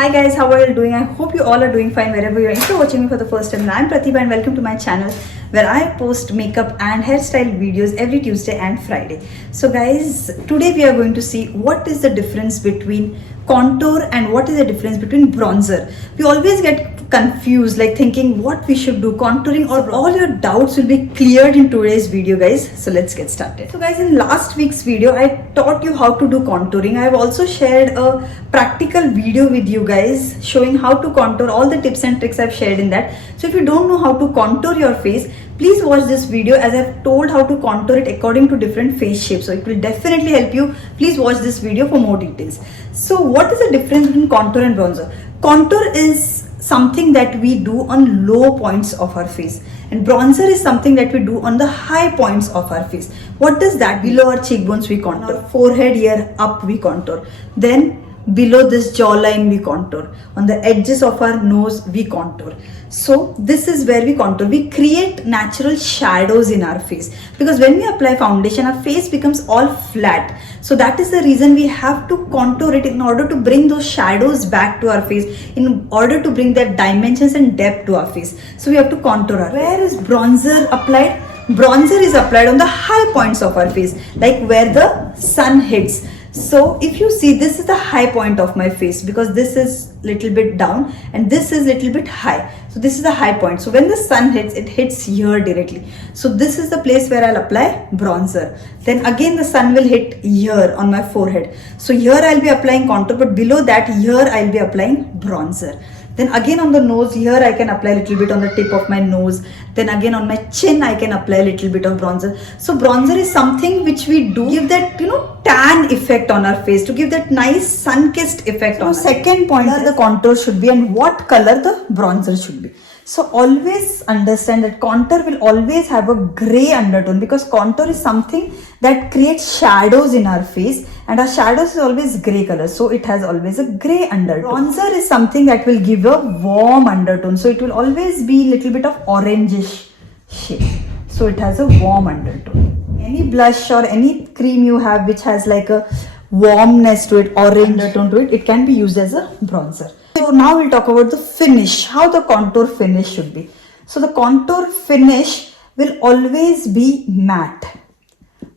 Hi guys, how are you doing? I hope you all are doing fine wherever you are. If you're watching me for the first time, I'm Pratibha and welcome to my channel where I post makeup and hairstyle videos every Tuesday and Friday. So guys, today we are going to see what is the difference between contour and what is the difference between bronzer. We always get confused, like thinking what we should do, contouring, or all your doubts will be cleared in today's video guys. So let's get started. So guys, in last week's video I taught you how to do contouring. I have also shared a practical video with you guys showing how to contour, all the tips and tricks I've shared in that. So if you don't know how to contour your face, please watch this video as I've told how to contour it according to different face shapes. So it will definitely help you. Please watch this video for more details. So what is the difference between contour and bronzer? Contour is something that we do on low points of our face, and bronzer is something that we do on the high points of our face. What does that mean? Below our cheekbones we contour, our forehead here up we contour, then below this jawline we contour, on the edges of our nose we contour. So this is where we contour. We create natural shadows in our face, because when we apply foundation our face becomes all flat. So that is the reason we have to contour it in order to bring those shadows back to our face, in order to bring that dimensions and depth to our face. So we have to contour our face. Where is bronzer applied? Bronzer is applied on the high points of our face, like where the sun hits. So if you see, this is the high point of my face because this is little bit down and this is little bit high. So this is the high point. So when the sun hits, it hits here directly. So this is the place where I'll apply bronzer. Then again the sun will hit here on my forehead. So here I'll be applying contour, but below that here I'll be applying bronzer. Then again on the nose, here I can apply a little bit on the tip of my nose. Then again on my chin I can apply a little bit of bronzer. So bronzer is something which we do give that, tan effect on our face, to give that nice sun-kissed effect on. Second point, where the contour should be and what color the bronzer should be. So always understand that contour will always have a gray undertone, because contour is something that creates shadows in our face, and our shadows is always gray color, so it has always a gray undertone. Bronzer is something that will give a warm undertone, so it will always be little bit of orangish shade, so it has a warm undertone. Any blush or any cream you have which has like a warmness to it, orange undertone to it, it can be used as a bronzer. So now we'll talk about the finish, how the contour finish should be. So the contour finish will always be matte,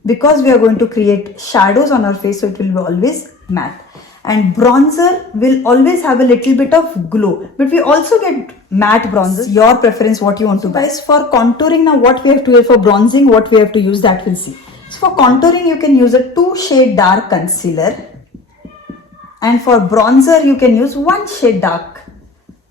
because we are going to create shadows on our face, so it will be always matte. And bronzer will always have a little bit of glow, but we also get matte bronzers. Your preference, what you want to buy. Guys, for contouring now, what we have to use, for bronzing what we have to use, that we'll see. So for contouring you can use a 2-shade dark concealer, and for bronzer you can use 1 shade dark.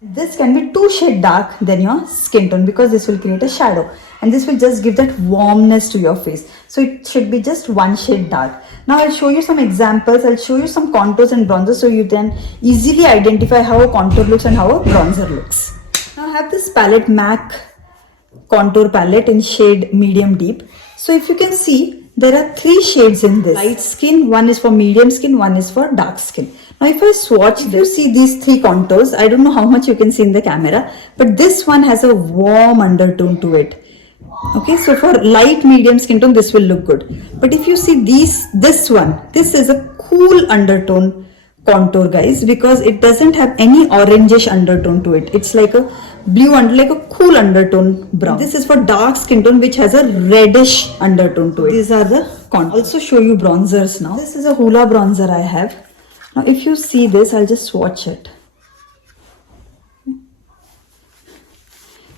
This can be 2 shade dark than your skin tone, because this will create a shadow and this will just give that warmness to your face. So it should be just 1 shade dark. Now I'll show you some examples. I'll show you some contours and bronzers so you can easily identify how a contour looks and how a bronzer looks. Now I have this palette, MAC contour palette in shade medium deep. So if you can see, there are 3 shades in this. Light skin, 1 is for medium skin, 1 is for dark skin. Now if I swatch, if you see these 3 contours, I don't know how much you can see in the camera, but this one has a warm undertone to it. Okay, so for light medium skin tone this will look good. But if you see this one, this is a cool undertone contour guys, because it doesn't have any orangish undertone to it. It's like a blue like a cool undertone brown. This is for dark skin tone which has a reddish undertone to it. These are the contours. I'll also show you bronzers now. This is a Hoola bronzer I have. Now if you see this, I'll just swatch it.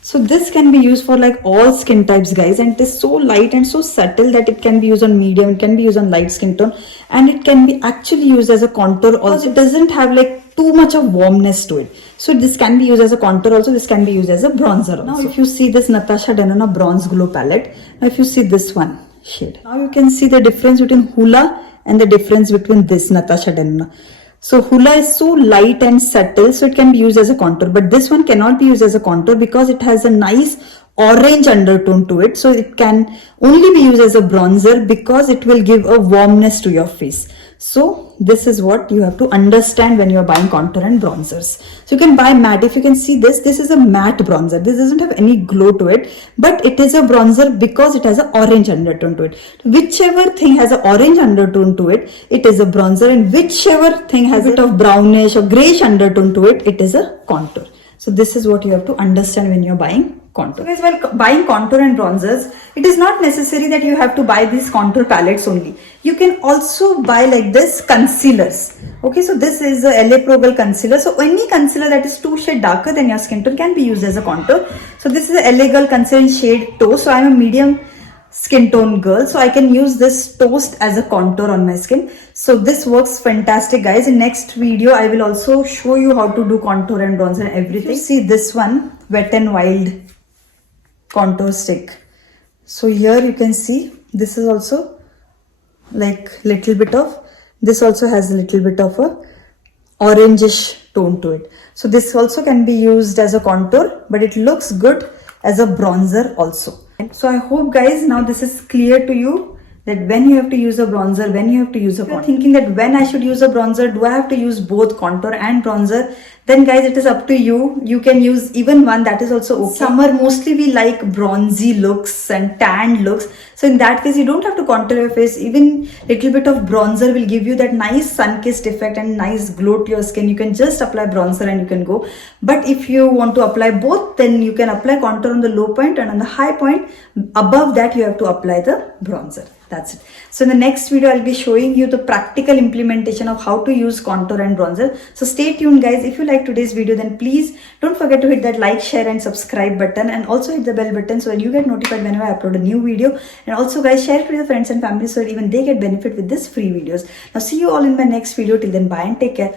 So this can be used for like all skin types guys, and it is so light and so subtle that it can be used on medium, it can be used on light skin tone, and it can be actually used as a contour also. It doesn't have like too much of warmness to it. So this can be used as a contour also, this can be used as a bronzer also. Now if you see this Natasha Denona Bronze Glow palette, now if you see this one shade, now you can see the difference between Hoola and the difference between this Natasha Denona. So Hoola is so light and subtle, so it can be used as a contour, but this one cannot be used as a contour because it has a nice orange undertone to it. So it can only be used as a bronzer because it will give a warmness to your face. So this is what you have to understand when you're buying contour and bronzers. So you can buy matte. If you can see this is a matte bronzer. This doesn't have any glow to it, but it is a bronzer because it has an orange undertone to it. Whichever thing has an orange undertone to it, it is a bronzer, and whichever thing has a bit of brownish or grayish undertone to it, it is a contour. So this is what you have to understand when you're buying contour. So guys, while buying contour and bronzers, it is not necessary that you have to buy these contour palettes only. You can also buy like this concealers. Okay, so this is the LA Pro Girl concealer. So any concealer that is 2 shades darker than your skin tone can be used as a contour. So this is the LA Girl concealer in shade Toast. So I'm a medium skin tone girl, so I can use this Toast as a contour on my skin. So this works fantastic, guys. In next video I will also show you how to do contour and bronzer and everything. See this one, Wet n Wild contour stick. So here you can see this is also like little bit of, this also has a little bit of a orangish tone to it. So this also can be used as a contour, but it looks good as a bronzer also. So I hope, guys, now this is clear to you that when you have to use a bronzer, when you have to use a contour. If you're thinking that when I should use a bronzer, do I have to use both contour and bronzer? Then guys, it is up to you. You can use even one, that is also okay. Summer mostly we like bronzy looks and tan looks. So in that case, you don't have to contour your face. Even little bit of bronzer will give you that nice sun-kissed effect and nice glow to your skin. You can just apply bronzer and you can go. But if you want to apply both, then you can apply contour on the low point, and on the high point, above that you have to apply the bronzer. That's it. So in the next video, I'll be showing you the practical implementation of how to use contour and bronzer. So stay tuned, guys. If you like today's video, then please don't forget to hit that like, share and subscribe button, and also hit the bell button so when you get notified whenever I upload a new video. And also, guys, share it with your friends and family so that even they get benefit with this free videos. Now see you all in my next video. Till then, bye and take care.